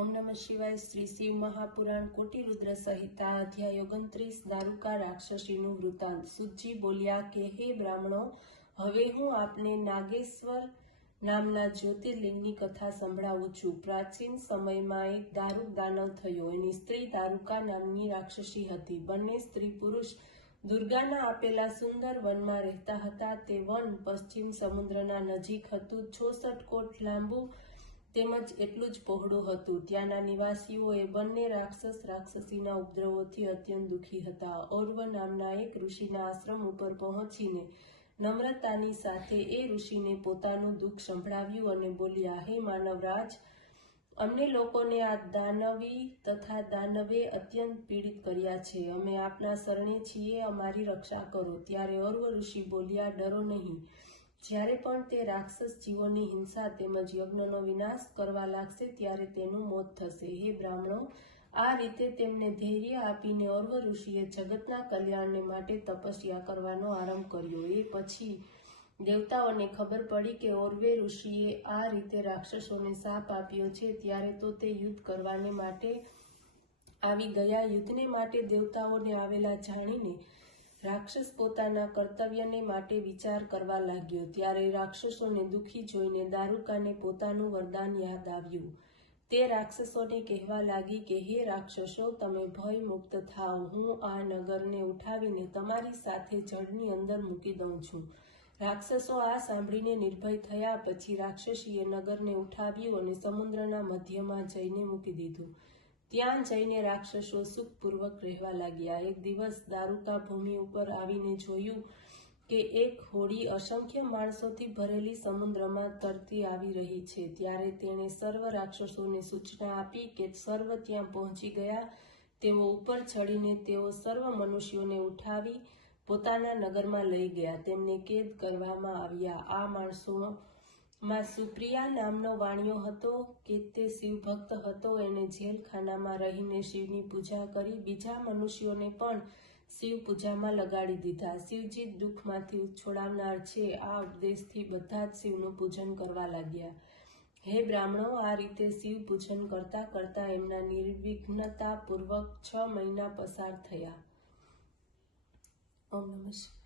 ओम नमः शिवाय। श्री शिव महापुराण कोटि रुद्र संहिता अध्याय 29 दारूका राक्षसीનું વૃતાંત। સુતજી બોલ્યા કે હે બ્રાહ્મણો, હવે હું આપને નાગેશ્વર નામના જ્યોતિર્લિંગની કથા સંભળાવું છું। પ્રાચીન સમયમાં એક દારૂક દાનવ થયો। એની સ્ત્રી દારૂકા નામની રાક્ષસી હતી। બંને સ્ત્રી પુરુષ દુર્ગાના આપેલા સુંદર વનમાં રહેતા હતા। તે વન પશ્ચિમ સમુદ્રના નજીક હતું। 66 કોટ લાંબુ તેમજ એટલું જ પહોળું હતું। ત્યાંના નિવાસીઓ એ બંને રાક્ષસીના ઉપદ્રવોથી અત્યંત દુઃખી હતા। ઓર્વ નામના એક ઋષિના આશ્રમ ઉપર પહોંચીને નમ્રતાની સાથે એ ઋષિને પોતાનું દુઃખ સંભળાવ્યું અને બોલ્યા, હે માનવરાજ, અમને લોકોને આ દાનવી તથા દાનવે અત્યંત પીડિત કર્યા છે। અમે આપના શરણે છીએ, અમારી રક્ષા કરો। ત્યારે ઓર્વ ઋષિ બોલ્યા, ડરો નહીં। જ્યારે પણ તે રાક્ષસ જીવોની હિંસા તેમજ યજ્ઞનો વિનાશ કરવા લાગશે ત્યારે તેનું મોત થશે। હે બ્રાહ્મણો, આ રીતે તેમને ધૈર્ય આપીને ઓર્વ ઋષિએ જગતના કલ્યાણને માટે તપસ્યા કરવાનો આરંભ કર્યો। એ પછી દેવતાઓને ખબર પડી કે ઓર્વે ઋષિએ આ રીતે રાક્ષસોને શાપ આપ્યો છે, ત્યારે તો તે યુદ્ધ કરવાને માટે આવી ગયા। યુદ્ધને માટે દેવતાઓને આવેલા જાણીને રાક્ષસ પોતાના કર્તવ્યને માટે વિચાર કરવા લાગ્યો। ત્યારે રાક્ષસોને દુઃખી જોઈને દારૂકાને પોતાનું વરદાન યાદ આવ્યું। તે રાક્ષસોને કહેવા લાગી કે હે રાક્ષસો, તમે ભય મુક્ત થાઓ। હું આ નગરને ઉઠાવીને તમારી સાથે જળની અંદર મૂકી દઉં છું। રાક્ષસો આ સાંભળીને નિર્ભય થયા। પછી રાક્ષસીએ નગરને ઉઠાવ્યું અને સમુદ્રના મધ્યમાં જઈને મૂકી દીધું। ત્યાં જઈને રાક્ષસો સુખપૂર્વક રહેવા લાગ્યા। એક દિવસ દારૂકા ભૂમિ ઉપર આવીને જોયું કે એક હોડી અસંખ્ય માણસોથી ભરેલી સમુદ્રમાં તરતી આવી રહી છે। ત્યારે તેણે સર્વ રાક્ષસોને સૂચના આપી કે સર્વ ત્યાં પહોંચી ગયા। તેઓ ઉપર ચડીને તેઓ સર્વ મનુષ્યોને ઉઠાવી પોતાના નગરમાં લઈ ગયા। તેમને કેદ કરવામાં આવ્યા। આ માણસોમાં સુપ્રિયા નામનો વાણિયો હતો કે તે શિવભક્ત હતો। એને જેલખાનામાં રહીને શિવની પૂજા કરી બીજા મનુષ્યોને પણ શિવ પૂજામાં લગાડી દીધા। શિવજી દુઃખમાંથી છોડાવનાર છે, આ ઉપદેશથી બધા જ શિવનું પૂજન કરવા લાગ્યા। હે બ્રાહ્મણો, આ રીતે શિવ પૂજન કરતા કરતા એમના નિર્વિઘ્નતા પૂર્વક 6 મહિના પસાર થયા। ઓમ નમઃ શિવાય।